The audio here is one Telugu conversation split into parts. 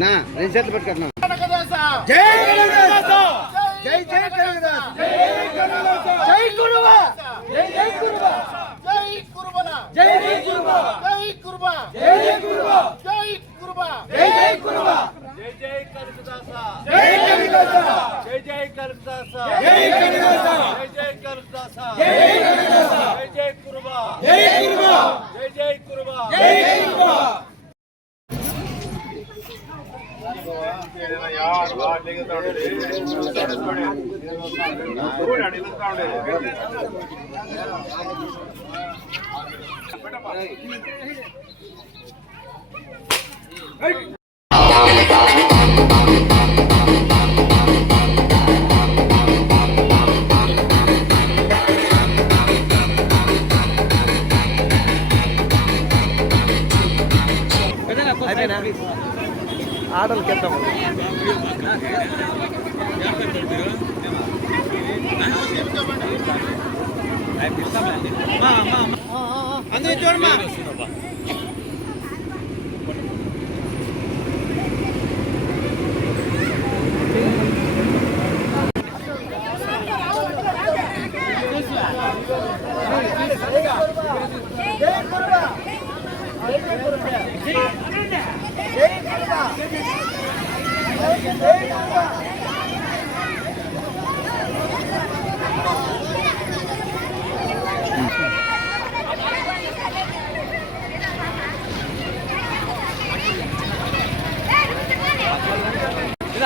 నా రెండు చేతులు పట్టుకున్నా ఆటలు కెత్తాము అందరూ చూడమ్మా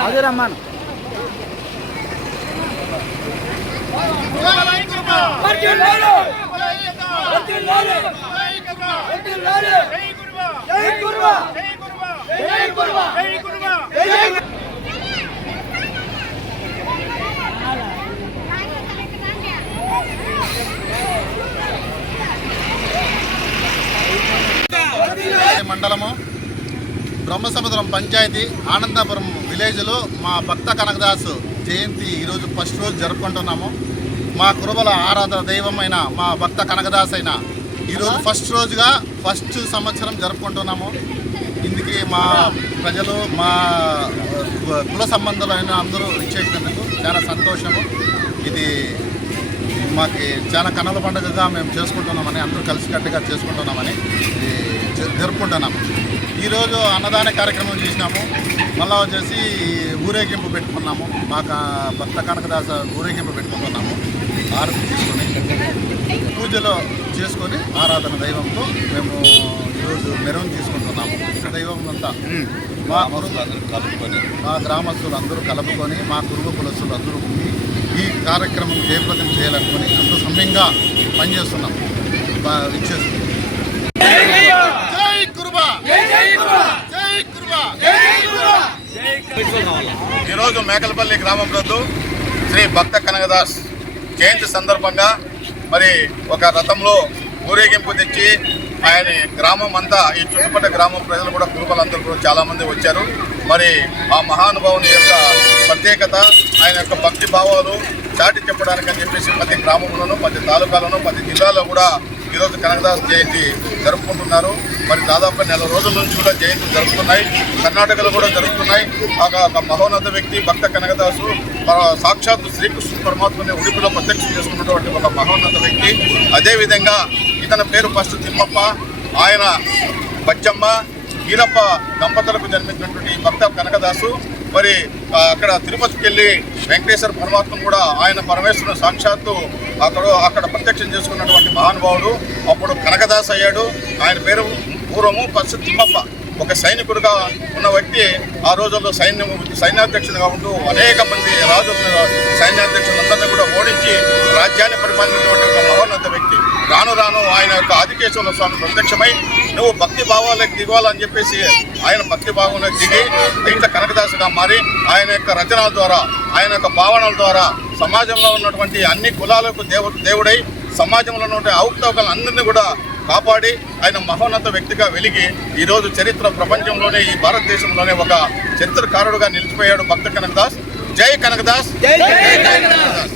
అదే రమ్మను మండలము బ్రహ్మసముద్రం పంచాయతీ ఆనందాపురం విలేజ్లో మా భక్త కనకదాసు జయంతి ఈరోజు ఫస్ట్ రోజు జరుపుకుంటున్నాము. మా కురుబల ఆరాధన దైవమైన మా భక్త కనకదాస్ అయిన ఈరోజు ఫస్ట్ రోజుగా ఫస్ట్ సంవత్సరం జరుపుకుంటున్నాము. ఇందుకు మా ప్రజలు మా కుల సంబంధాలైన అందరూ ఇచ్చేసినందుకు చాలా సంతోషము. ఇది మాకు చాలా కన్నుల పండుగగా మేము చేసుకుంటున్నామని, అందరూ కలిసికట్టుగా చేసుకుంటున్నామని జరుపుకుంటున్నాము. ఈరోజు అన్నదాన కార్యక్రమం చేసినాము. మళ్ళీ వచ్చేసి ఊరేగింపు పెట్టుకున్నాము. మాకు భక్త కనకదాస ఊరేగింపు పెట్టుకుంటున్నాము. ఆరతి తీసుకొని పూజలో చేసుకొని ఆరాధన దైవంతో మేము ఈరోజు మెరవని తీసుకుంటున్నాము. దైవం అంతా మా గ్రామస్తులు అందరూ కలుపుకొని మా కుటుంబ కులస్తులు అందరూ ఉండి ఈ కార్యక్రమం జయప్రదం చేయాలనుకుని అంత సమయంగా పనిచేస్తున్నాం. ఇచ్చేస్తున్నాం. ఈరోజు మేకలపల్లి గ్రామం నందు శ్రీ భక్త కనకదాస్ జయంతి సందర్భంగా మరి ఒక రథంలో ఊరేగింపు తెచ్చి ఆయన గ్రామం అంతా ఈ చుట్టుపక్కల గ్రామం ప్రజలు కూడా కుటుంబాలందరూ కూడా చాలామంది వచ్చారు. మరి ఆ మహానుభావుని యొక్క ప్రత్యేకత, ఆయన యొక్క భక్తి భావాలు చాటి చెప్పడానికి అని చెప్పేసి ప్రతి గ్రామంలోనూ, ప్రతి తాలూకాలోనూ, ప్రతి జిల్లాలో కూడా ఈరోజు కనకదాస్ జయంతి జరుపుకుంటున్నారు. మరి దాదాపు 4 రోజుల నుంచి కూడా జయంతులు జరుపుతున్నాయి. కర్ణాటకలో కూడా జరుపుతున్నాయి. ఒక మహోన్నత వ్యక్తి భక్త కనకదాసు సాక్షాత్ శ్రీకృష్ణ పరమాత్మని ఉడిపిలో ప్రత్యక్షం చేసుకున్నటువంటి ఒక మహోన్నత వ్యక్తి. అదేవిధంగా ఇతని పేరు ఫస్ట్ తిమ్మప్ప, ఆయన బచ్చమ్మ, ఈరప్ప దంపతులకు జన్మించినటువంటి భక్త కనకదాసు. మరి అక్కడ తిరుపతికి వెళ్ళి వెంకటేశ్వర పరమాత్మ కూడా ఆయన పరమేశ్వరుని సాక్షాత్తు అక్కడ ప్రత్యక్షం చేసుకున్నటువంటి మహానుభావుడు. అప్పుడు కనకదాస్ అయ్యాడు. ఆయన పేరు పూర్వము ఫస్ట్ తిమ్మప్ప. ఒక సైనికుడిగా ఉన్న వ్యక్తి ఆ రోజుల్లో సైన్యాధ్యక్షుడిగా ఉంటూ అనేక మంది రాజుల సైన్యాధ్యక్షులందరినీ కూడా ఓడించి రాజ్యాన్ని పరిపాలించినటువంటి ఒక మహోన్నత వ్యక్తి. రాను రాను ఆయన యొక్క ఆదికేశ్వర స్వామి ప్రత్యక్షమై నువ్వు భక్తి భావాలకు దిగాలని చెప్పేసి ఆయన భక్తి భావంలోకి దిగి ఇట్లా కనకదాసుగా మారి ఆయన యొక్క రచనల ద్వారా, ఆయన యొక్క భావనల ద్వారా సమాజంలో ఉన్నటువంటి అన్ని కులాలకు దేవుడై సమాజంలో ఉన్నటువంటి అవకతవకలందరినీ కూడా కాపాడి ఆయన మహోన్నత వ్యక్తిగా వెలిగి ఈరోజు చరిత్ర ప్రపంచంలోనే, ఈ భారతదేశంలోనే ఒక చరిత్రకారుడుగా నిలిచిపోయాడు భక్త కనకదాస్. జై కనకదాస్, జై కనకదాస్.